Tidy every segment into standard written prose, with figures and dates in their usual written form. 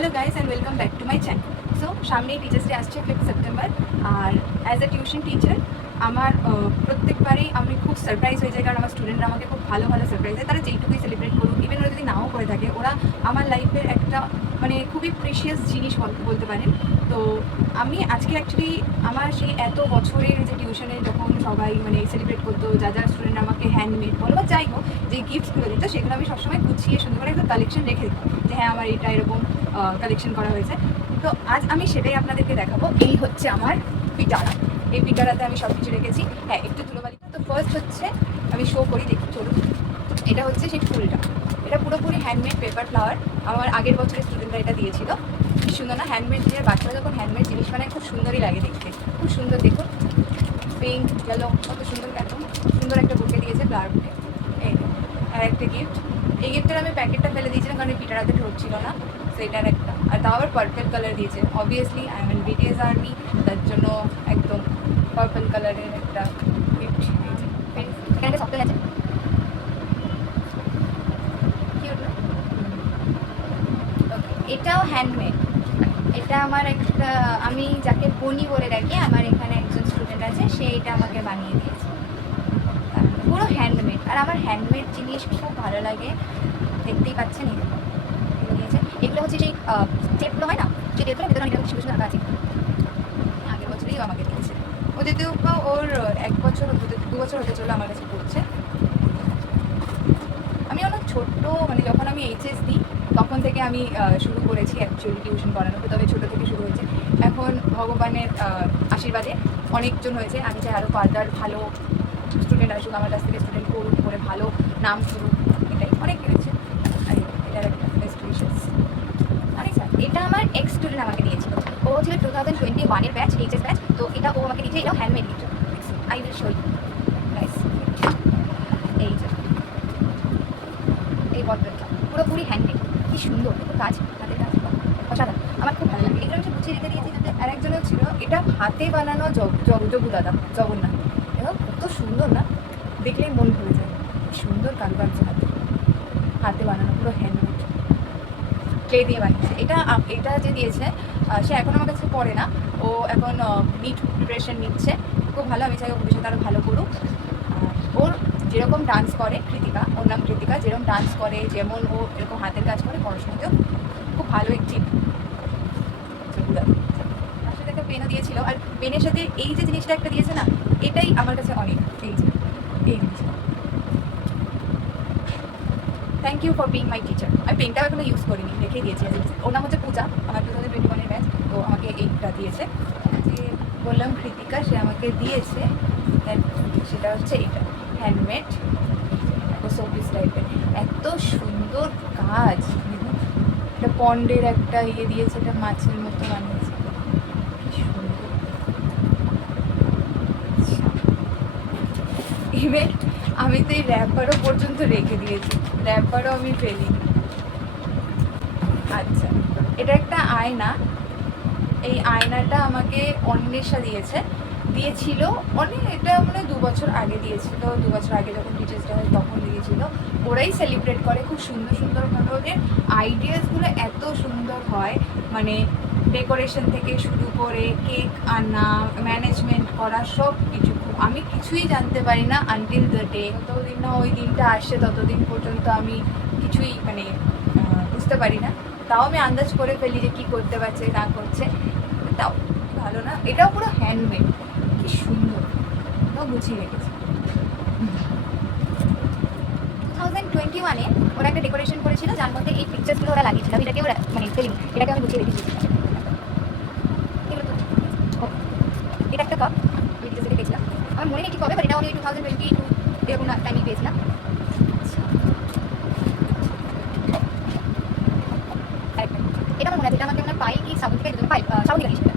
Hello guys and welcome back to my channel. So সামনেই teachers day আসছে 5th September. আর as a tuition teacher আমার প্রত্যেকবারেই আমি খুব সারপ্রাইজ হয়ে যাই, কারণ আমার স্টুডেন্টরা আমাকে খুব ভালো ভালো সারপ্রাইজ দেয়। তারা যেইটুকুই সেলিব্রেট করুক, ইভেন ওরা যদি নাও করে থাকে, ওরা আমার লাইফের একটা মানে খুবই প্রিশিয়াস জিনিস বলতে পারেন। তো আমি আজকে অ্যাকচুয়ালি আমার সেই এত বছরের যে টিউশনে যখন সবাই মানে সেলিব্রেট করতো, যা যা স্টুডেন্ট আমাকে হ্যান্ডমেড বলো বা যাই হোক যে গিফটসগুলো দিত, সেগুলো আমি সবসময় গুছিয়ে সুন্দর করে একটা কালেকশন রেখে দিতাম যে হ্যাঁ আমার এটা এরকম কালেকশন করা হয়েছে। তো আজ আমি সেটাই আপনাদেরকে দেখাবো। এই হচ্ছে আমার পিটারা। এই পিটারাতে আমি সব কিছু রেখেছি। হ্যাঁ, একটু ধুলোবালি। তো ফার্স্ট হচ্ছে আমি শো করি, দেখি চলুন। এটা হচ্ছে সেই ফুলটা, এটা পুরোপুরি হ্যান্ডমেড পেপার ফ্লাওয়ার। আমার আগের বছরের স্টুডেন্টরা এটা দিয়েছিল। কি সুন্দর না হ্যান্ডমেড দিয়ে, বাচ্চারা যখন হ্যান্ডমেড জিনিস বানায় খুব সুন্দরই লাগে দেখতে। খুব সুন্দর, দেখুন পিঙ্ক ইয়েলো কত সুন্দর, একদম সুন্দর একটা বুকে দিয়েছে, ফ্লাওয়ার বুকে। এই আর একটা গিফট। এই গিফটের আমি প্যাকেটটা ফেলে দিয়েছিলাম কারণ পিটারাতে ঢুকছিল না, সেটার একটা। আর তাও আবার পার্পল কালার দিয়েছে। Obviously I am BTS army, তার জন্য একদম পার্পল কালারের একটা গিফট দিয়েছে। এখানে সফটওয়্যার আছে, এটাও হ্যান্ডমেড। এটা আমার একটা, আমি যাকে বনি বলে রাখি, আমার এখানে একজন স্টুডেন্ট আছে, সে এটা আমাকে বানিয়ে দিয়েছে। পুরো হ্যান্ডমেড। আর আমার হ্যান্ডমেড জিনিস খুব ভালো লাগে, দেখতেই পাচ্ছেন। দিয়েছে এগুলো হচ্ছে সেই টেপগুলো হয় না, যে টেপগুলো ভিতরে অনেক সুন্দর সুন্দর আঁকা আছে। আগের বছরেই আমাকে দিয়েছে। ও যদিও ওর 1 বছর 2 বছর হতে চলে আমার কাছে পড়ছে। আমি অনেক ছোট্ট, মানে যখন আমি এইচএস দিই তখন থেকে আমি শুরু করেছি অ্যাকচুয়ালি টিউশন পড়ানো। তবে ছোটো থেকে শুরু হয়েছে। এখন ভগবানের আশীর্বাদে অনেকজন হয়েছে। আমি চাই আরও ফার্দার ভালো স্টুডেন্ট আসুক আমার কাছ থেকে, স্টুডেন্ট করুক, করে ভালো নাম করুক, এটাই অনেক হয়েছে। আর এটার একটা বেস্ট উইশেস। আরে স্যার, এটা আমার এক্স স্টুডেন্ট আমাকে দিয়েছিল। ও ছিল 2021-এর ব্যাচ, এইচএস ব্যাচ। তো এটা ও আমাকে দিয়েছে, এটাও handmade gift. I will show you guys. এই যে এই বটলটা পুরোপুরি হ্যান্ডমেড, কি সুন্দর দেখো কাজ, হাতের কাজ অসাধারণ। আমার খুব ভালো লাগে। এগুলো আমি গুছিয়ে রেখে দিয়েছি। যাতে আর একজনের ছিল, এটা হাতে বানানো জগু দাদা, জগন্নাথ। এবং কত সুন্দর না, দেখলেই মন ভরে যায়। সুন্দর কারুকার্য, হাতে বানানো, পুরো হ্যান্ডমেড, ক্লে দিয়ে বানিয়েছে। এটা যে দিয়েছে সে এখন আমার কাছে পড়ে না, ও এখন নিট প্রিপারেশন নিচ্ছে। খুব ভালো, আমি চাই ও ভবিষ্যতে আরও ভালো করুক। ওর যেরকম ডান্স করে কৃতিকা, ওর নাম কৃতিকা, যেরকম ডান্স করে, যেমন ও এরকম হাতের কাজ করে, পড়াশোনাতেও খুব ভালো একটি। তার সাথে একটা পেনও দিয়েছিল। আর পেনের সাথে এই যে জিনিসটা একটা দিয়েছে না, এটাই আমার কাছে অনেক। এই যে এই জিনিসটা, thank you for being my teacher. আমি পেনটাও এখনো ইউজ করিনি, রেখে দিয়েছি। ওর নাম হচ্ছে পূজা, আমার 2021-এর ব্যাচ। তো আমাকে এইটা দিয়েছে, যে বললাম কৃতিকা, সে আমাকে দিয়েছে। সেটা হচ্ছে এইটা হ্যান্ডমেড, শোপিস টাইপের, এত সুন্দর কাজ। একটা পন্ডের একটা ইয়ে দিয়েছে, এটা মাছের মতো বানিয়েছে, কি সুন্দর। ইভেন আমি তো এই র্যাপারও পর্যন্ত রেখে দিয়েছি, র্যাপারও আমি ফেলি। আচ্ছা, এটা একটা আয়না। এই আয়নাটা আমাকে অন্বেষা দিয়েছিল অনেক, এটা মানে 2 বছর আগে দিয়েছিল। 2 বছর আগে যখন টিচার্স ডে হয় তখন দিয়েছিল। ওরাই সেলিব্রেট করে খুব সুন্দর সুন্দরভাবে। ওদের আইডিয়াসগুলো এত সুন্দর হয়, মানে ডেকোরেশন থেকে শুরু করে কেক আনা, ম্যানেজমেন্ট করা, সব কিছু। আমি কিছুই জানতে পারি না আনটিল দ্য ডে, যতদিন না ওই দিনটা আসে ততদিন পর্যন্ত আমি কিছুই মানে বুঝতে পারি না। তাও আমি আন্দাজ করে ফেলি যে কী করতে পারছে না করছে। তাও ভালো না, এটাও পুরো হ্যান্ডমেড, কি সুন্দর, তাও গুছিয়ে রেখেছে। 2021-এ ওরা একটা ডেকোরেশন করেছিল, যার মধ্যে এই পিকচার্সগুলো ওরা লাগিয়েছিল। আমি এটাকে ওরা মানে ফেলিনি, এটাকে আমি গুছিয়ে রেখেছি। এটা একটা কাপ, আমি টিচার্স পেয়েছিলাম, আমার মনে নেই ঠিক কবে, বাট এটা আমি 2022 এরকম টাইমে পেয়েছিলাম। এটা আমার মনে আছে, এটা আমাকে মনে হয় পাই কি সাবুন থেকে পাই, সাবুন লাগিয়েছিল।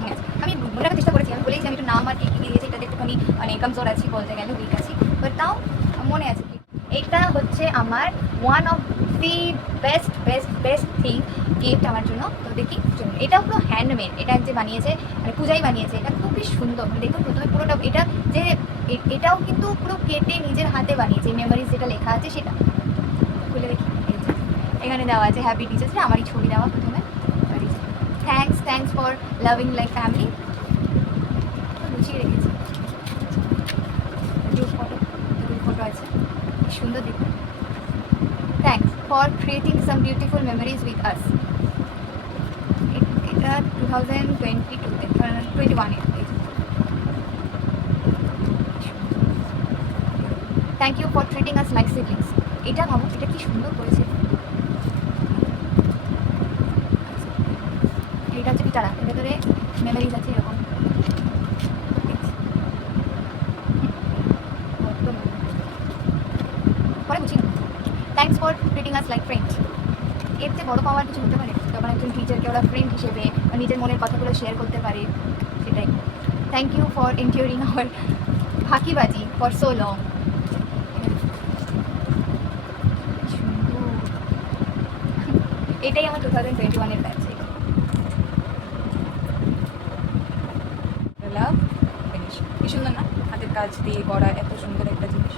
মনে আছে, আমি মনে রাখার চেষ্টা করেছি। আমি বলেছি আমি একটু নাম আর কি কী দিয়েছি, এটাতে একটুখানি মানে কমজোর আছি বলতে গেলে, উইক আছি, বাট তাও মনে আছে। এটা হচ্ছে আমার one of the best thing gift আমার জন্য। তো দেখি চলুন, এটাও পুরো হ্যান্ডমেড, এটা যে বানিয়েছে মানে পূজাই বানিয়েছে। এটা খুবই সুন্দর, মানে দেখুন প্রথমে পুরোটা, এটা যে এটাও কিন্তু পুরো কেটে নিজের হাতে বানিয়েছে। মেমোরিজ যেটা লেখা আছে সেটা খুলে দেখি, এখানে দেওয়া আছে হ্যাপি টিচার্স ডে, আমারই ছবি দেওয়া প্রথমে। লাভিং লাইক ফ্যামিলি গুছিয়ে রেখেছি। গ্রুপ ফটো আছে, কি সুন্দর দেখুন। Thanks for creating some beautiful memories with us. এটা 2022-তে 21-এ। Thank you for treating us like siblings. এটা ভাবো, এটা কি সুন্দর করেছে। এটা হচ্ছে পিটারা, এর ভেতরে মেমোরিজ আছে এরকম। পরে বুঝি। Thanks for treating us like friends. এর চেয়ে বড় পাওয়ার কিছু হতে পারে যখন একজন টিচারকে ওরা ফ্রেন্ড হিসেবে নিজের মনের কথাগুলো শেয়ার করতে পারে, সেটাই। Thank you for enduring our ফাঁকিবাজি ফর সো লং। এটাই আমার 2021-এর ব্যাচ। লাভ ফিনিশ, কি সুন্দর না, হাতের কাজ দিয়ে করা এত সুন্দর একটা জিনিস,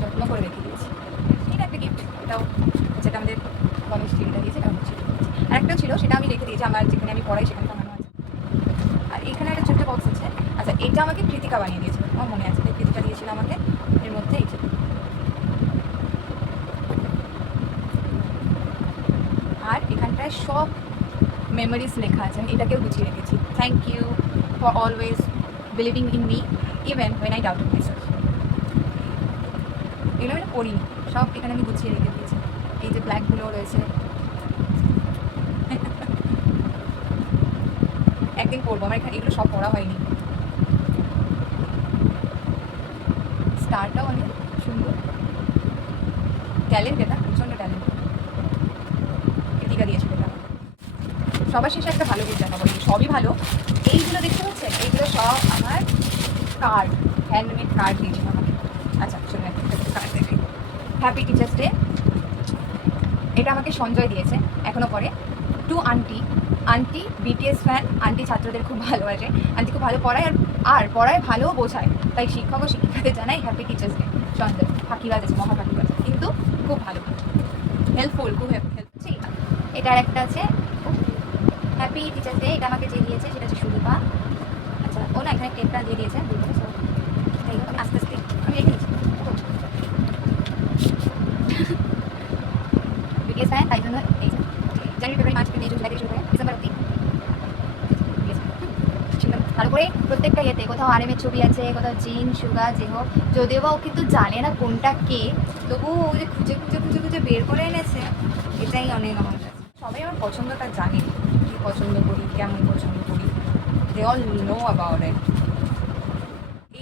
যত্ন করে রেখে দিয়েছি। এটা একটা গিফট, এটাও যেটা আমাদের গণেশ টিভিটা দিয়েছে, এটা হচ্ছে। আর একটাও ছিল, সেটা আমি রেখে দিয়েছি আমার যেখানে আমি পড়াই সেখানে টাঙানো আছে। আর এখানে একটা ছোট্ট বক্স আছে। আচ্ছা, এটা আমাকে কৃতিকা বানিয়ে দিয়েছিল, আমার মনে আছে, কৃতিকা দিয়েছিল আমাকে। এর মধ্যে এই যে আর এখানটায় সব মেমোরিজ লেখা আছে, আমি এটাকেও গুছিয়ে রেখেছি। Thank you for always believing in me even when I doubted myself. এগুলো আমি পড়িনি, সব এখানে আমি গুছিয়ে রেখে দিয়েছি। এই যে ব্ল্যাকগুলো রয়েছে, একদিন পড়বো, আমার এখানে এগুলো সব পড়া হয়নি। স্টারটাও অনেক সুন্দর, ট্যালেন্ট, এটা প্রচণ্ড ট্যালেন্ট, কৃতিকা দিয়েছিল এটা। সবার শেষে একটা ভালো জিনিস দেখাবো, সবই ভালো। এইগুলো দেখতে পাচ্ছেন, এইগুলো সব আমার কার্ড, হ্যান্ডমেড কার্ড দিয়েছিল আমাকে। আচ্ছা চলুন একটা কার্ড দেখি। হ্যাপি টিচার্স ডে, এটা আমাকে সঞ্জয় দিয়েছে, এখনও পরে। To aunty, aunty BTS fan, aunty ছাত্রদের খুব ভালোবাসে, আন্টি খুব ভালো পড়ায় আর পড়ায় ভালোও বোঝায়, তাই শিক্ষক ও শিক্ষিকাদের জানাই হ্যাপি টিচার্স ডে। সঞ্জয় ফাঁকিবাজ আছে, মহা ফাঁকিবাজ, কিন্তু খুব ভালো, হেল্পফুল, খুব হেল্পফুল। এটার একটা আছে হ্যাপি টিচার্স ডে, এটা আমাকে যে দিয়েছে সেটা হচ্ছে সুদীপা। আচ্ছা, ও না এখানে কেকটা দিয়ে দিয়েছে, তাই আমি আস্তে আস্তে আমি রেখে দিচ্ছি। বিটিএস ফ্যান, তাই জন্য এই January February March April May June July থেকে শুরু করে ডিসেম্বর অবধি। ভালো করে প্রত্যেকটা ইয়েতে কোথাও আরএমের ছবি আছে, কোথাও জিন, সুগা, যে হোক, যদিও বা ও কিন্তু জানে না কোনটা কে, তবুও ও যে খুঁজে খুঁজে খুঁজে খুঁজে বের করে এনেছে, এটাই অনেক আমার কাছে। সবাই আমার পছন্দটা জানে, কী পছন্দ করি, কেমন পছন্দ করি, they all know about it.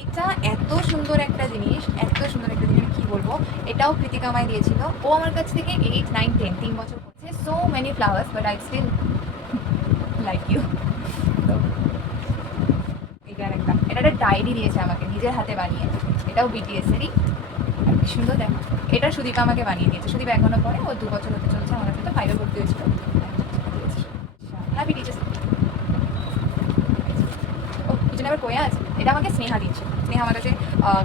এটা এত সুন্দর একটা জিনিস, এত সুন্দর একটা জিনিস, কী বলবো। এটাও কৃতিকা আমায় দিয়েছিল, ও আমার কাছ থেকে 8, 9, 10 3 বছর করছে। So many flowers but I still like you. তো এটা একটা ডায়েরি দিয়েছে আমাকে, নিজের হাতে বানিয়ে, এটাও বিটিএসেরই, কি সুন্দর দেখো। এটা সুদীপা আমাকে বানিয়ে দিয়েছে, সুদীপা এখনো পরে, ও 2 বছর হতে চলছে, আমার কাছে তো 5-এ ভর্তি হয়েছিল। Happy teachers. ও পিছনে আবার কোয়া আছে, এটা আমাকে স্নেহা দিয়েছে, স্নেহা আমার কাছে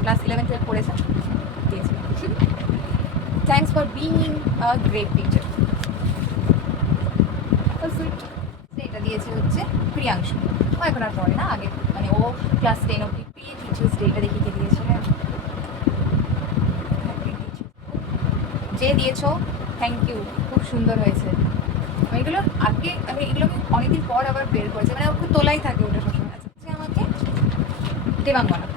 ক্লাস 11-12 পড়েছে, দিয়েছিল। Thanks for being a great teacher. এটা দিয়েছে হচ্ছে প্রিয়াংশু, ও এখন আর পড়ে না, আগে মানে ও ক্লাস 10 অব্দি টিচার্স ডে এটা দেখিয়ে দিয়েছে। যে দিয়েছো থ্যাংক ইউ, খুব সুন্দর হয়েছে। আমি এগুলো আগে, আমি এগুলো অনেকদিন পর আবার বের করেছি, মানে খুব তোলাই থাকে ওটা সবসময়। আচ্ছা, আমাকে দেবাঙ্গনা,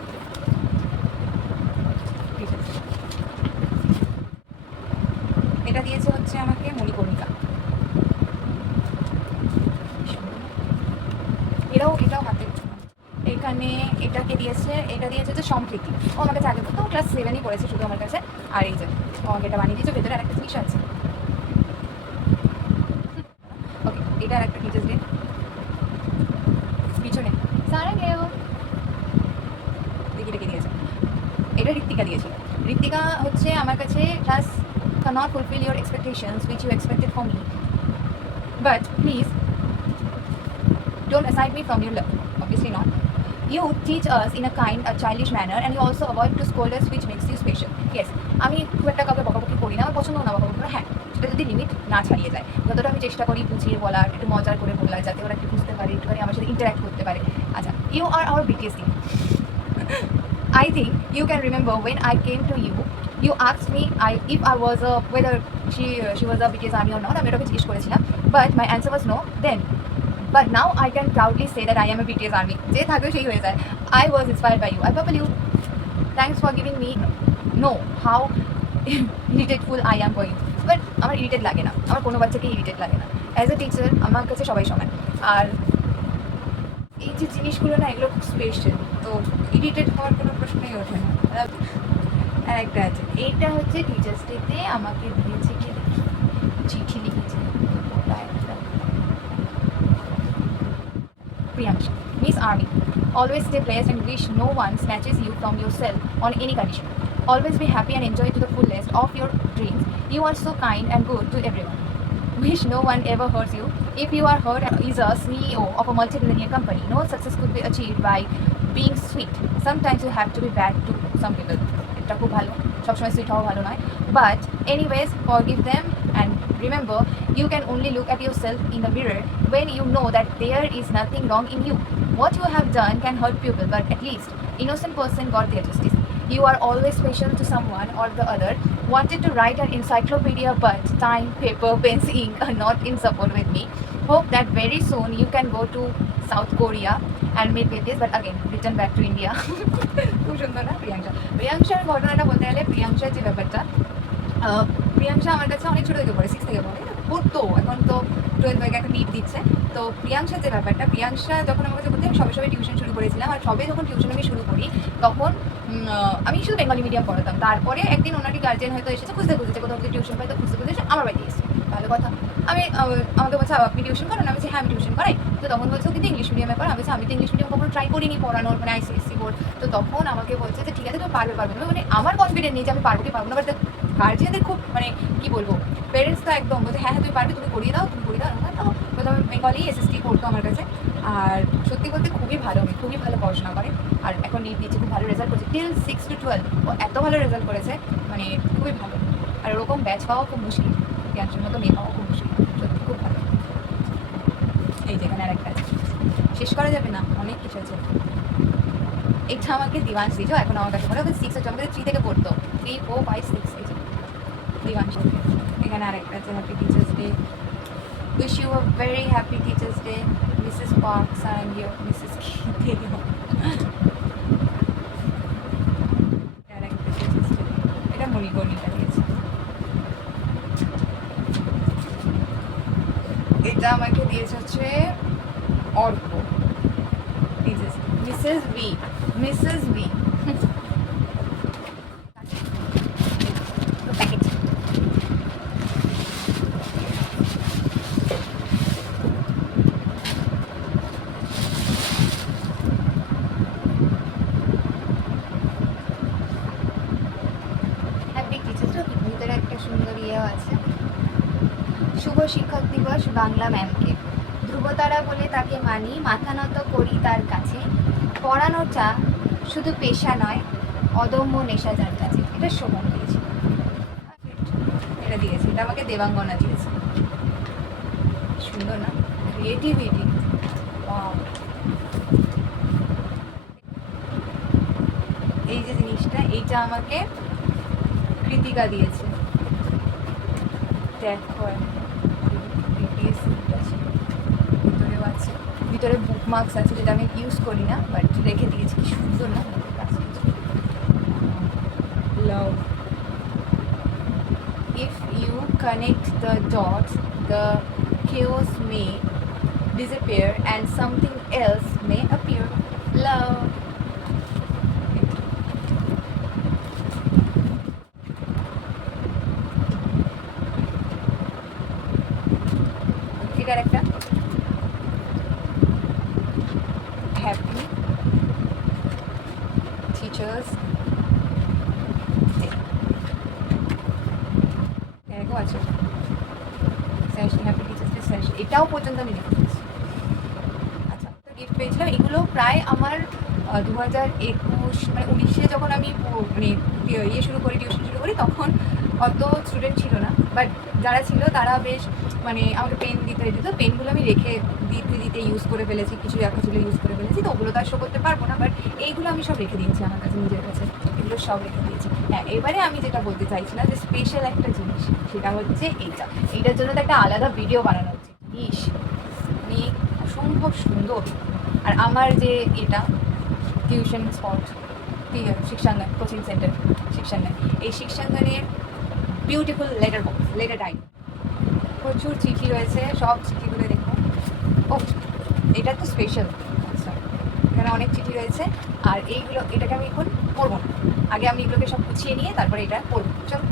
এটা দিয়েছে হচ্ছে আমাকে মণিকর্ণিকা, এটাও হাতে। এখানে এটাকে দিয়েছে, এটা দিয়েছে হচ্ছে সম্প্রীতি, ও আমার কাছে আগে তো ক্লাস 7-ই পড়েছে শুধু আমার কাছে। আর এই যে ও আমাকে এটা বানিয়ে দিয়েছে, ভেতরে আরেকটা জিনিস আছে। ওকে, এটা আরেকটা টিচার্স ডে, পিছনে সারা গেও দেখি রেখে দিয়েছে। এটা ঋত্বিকা দিয়েছিল, ঋত্বিকা হচ্ছে আমার কাছে class cannot fulfill your expectations which you expected from me, but please don't aside me from your love, obviously not. You teach us in a kind, a childish manner, and you also avoid to scold us, which makes you special. Yes, আমি খুব একটা কাউকে বকাবকি করি না, আমার পছন্দ না বকাবকি করা। হ্যাঁ, সেটা যদি লিমিট না ছাড়িয়ে যায়। যতটা আমি চেষ্টা করি বুঝিয়ে বলার, একটু মজার করে বলার, যাতে ওরা একটু বুঝতে পারে, একটুখানি আমার সাথে ইন্টারাক্ট করতে পারে। আচ্ছা, you are our BTS team. I think you can remember when I came to you, you asked me if I was whether she was a BTS army or not. আমি ওটাকে জিজ্ঞেস করেছিলাম, but my answer was no then. But now I can proudly say that I am a BTS army. যে থাকবে সেই হয়ে যায়। I was inspired by you. I purple you. Thanks for giving me know how irritateful I am for you. But আমার irritate লাগে না, আমার কোনো বাচ্চাকে ইরিটেট লাগে না। অ্যাজ এ টিচার আমার কাছে সবাই সমান। আর এই যে জিনিসগুলো না, এগুলো খুব স্পেশাল, তো ইরিটেট হওয়ার কোনো প্রশ্নই ওঠে না। আর একটা আছে, এইটা হচ্ছে টিচার্স ডেতে আমাকে দিয়েছে, কি চিঠি লিখেছে ওটা একটা। Priyansha, Miss Army, always stay blessed and wish no one snatches you from yourself on any condition. Always be happy and enjoy to the fullest of your dreams. You are so kind and good to everyone. Wish no one ever hurts you. If you are hurt and is a CEO of a multi-billionaire company, no success could be achieved by being sweet. Sometimes you have to be bad to some people. এটা খুব ভালো, সবসময় sweet হওয়া ভালো নয়। But anyways, forgive them and remember, you can only look at yourself in the mirror when you know that there is nothing wrong in you. What you have done can hurt people, but at least innocent person got their justice. You are always special to someone or the other. Wanted to write an encyclopedia, but time, paper, pens, ink are not in support with me. Hope that very soon you can go to South Korea and meet with this, but again return back to India. খুব সুন্দর না প্রিয়াংশার ঘটনাটা বলতে গেলে, প্রিয়াংশার যে ব্যাপারটা, প্রিয়াংশা আমার কাছে অনেক ছোটো থেকে পড়ে, 6 থেকে পড়ে, পড়তো, এখন তো 12 থেকে একটা নিট দিচ্ছে। তো প্রিয়াংশার যে ব্যাপারটা, প্রিয়াংশা যখন আমার কাছে বলতে, আমি সবে টিউশন শুরু করেছিলাম। আর সবে যখন টিউশন আমি শুরু করি, তখন আমি শুধু বেঙ্গলি মিডিয়াম পড়াতাম। তারপরে একদিন ওনারই গার্জেন হয়তো এসেছে, খুঁজতে খুঁজতে কোথাও যদি টিউশন পাই, তো খুঁজতে খুঁজতে আমার বাড়ি এসেছে। ভালো কথা। আমাকে বলছে আপনি টিউশন করেন? আমি বলছি হ্যাঁ আমি টিউশন করাই। তো তখন বলছে কিন্তু ইংলিশ মিডিয়ামে পড়া। আমি বলছি আমি তো ইংলিশ মিডিয়াম কখনো ট্রাই করিনি পড়ানোর, মানে ICSE বোর্ড। তো তখন আমাকে বলছে যে ঠিক আছে তুমি পারবে না, মানে আমার কনফিডেন্ট নেই যে আমি পারবো কি পারবো না। বাট গার্জিয়ানদের খুব, মানে কি বলবো, পেরেন্টস তো একদম বলছে হ্যাঁ তুমি পারবে, তুমি করিয়ে দাও, তুমি করিয়ে দাও। তো প্রথমে বেঙ্গলি SST পড়তো আমার কাছে। আর সত্যি বলতে খুবই ভালো, খুবই ভালো পড়াশোনা করে। আর এখন নিট দিচ্ছে, খুব ভালো রেজাল্ট করছে। টিল 6 to 12 ও এত ভালো রেজাল্ট করেছে, মানে খুবই ভালো। আর ওরকম ব্যাচ পাওয়া খুব মুশকিল, ক্যান্সার মতো মেয়ে পাওয়া খুব মুশকিল, সত্যি খুব ভালো। এই যেখানে আর একটা শেষ করা যাবে না, অনেক কিছু আছে। এটা আমাকে দিওয়াংশ দিয়েছো, এখন আমার কাছে পড়ে, ওকে 6 হচ্ছে, আমাকে 3 থেকে পড়তো, 3, 4, 5, 6 এই দিওয়াংশ। এখানে আরেকটা আছে, happy teachers day, wish you a very happy teachers day mrs parks and your mrs এটা মণিকর্ণিকা দিয়েছে। এটা আমাকে দিয়েছে হচ্ছে Arka, mrs V, mrs V. Packet happy teachers day, ভিতরে একটা সুন্দর ইয়েও আছে। শুভ শিক্ষক দিবস বাংলা ম্যামকে। ধ্রুবতারা বলে তাকে মানি, মাথা নত করি তার কাছে। পড়ানো চা শুধু পেশা নয়, অদম্য নেশা যার কাছে। এটা শোভন দিয়েছে, এটা দিয়েছে, এটা আমাকে দেবাঙ্গনা দিয়েছে। সুন্দর না, ক্রিয়েটিভিটি। এই যে জিনিসটা, এইটা আমাকে কৃতিকা দিয়েছে। দেখো ভিতরেও আছে, ভিতরে বুকমার্কস আছে যেটা আমি ইউজ করি না, বাট রেখে দিয়েছি। কি সুন্দর না, লাভ। If you connect the dots, the chaos may disappear and something else may appear. Love. এটার একটা হ্যাপি টিচার্স ডে আছে, হ্যাপি টিচার্স ডে সেশন, এটাও পর্যন্ত আমি লিখে দিয়েছি। আচ্ছা, তো গিফট পেয়েছিলাম, এগুলো প্রায় আমার 2021 মানে 19-এ যখন আমি মানে ইয়ে শুরু করি, টিউশন শুরু করি, তখন অত স্টুডেন্ট ছিল না, বাট যারা ছিল তারা বেশ মানে আমাকে পেন দিতে দিত, পেনগুলো আমি রেখে দিতে ইউজ করে ফেলেছি, কিছু রাখা ছিল ইউজ করে ফেলেছি, তো ওগুলো তো আর শো করতে পারবো না, বাট এইগুলো আমি সব রেখে দিয়েছি আমার কাছে, নিজের কাছে এগুলো সব রেখে দিয়েছি। হ্যাঁ, এবারে আমি যেটা বলতে চাইছিলাম যে স্পেশাল একটা জিনিস, সেটা হচ্ছে এইটার জন্য তো একটা আলাদা ভিডিও বানানো উচিত। ইস, মানে অসম্ভব সুন্দর। আর আমার যে এটা tuition spot, Shikshangan coaching centre Shikshangan, এই শিক্ষাঙ্গনের beautiful letter box, letter diary, প্রচুর চিঠি রয়েছে, সব চিঠিগুলো দেখুন। ও, এটা তো স্পেশাল। আচ্ছা, এখানে অনেক চিঠি রয়েছে, আর এটাকে আমি এখন পড়বো না, আগে আমি এগুলোকে সব গুছিয়ে নিয়ে তারপরে এটা পড়বো। চলো।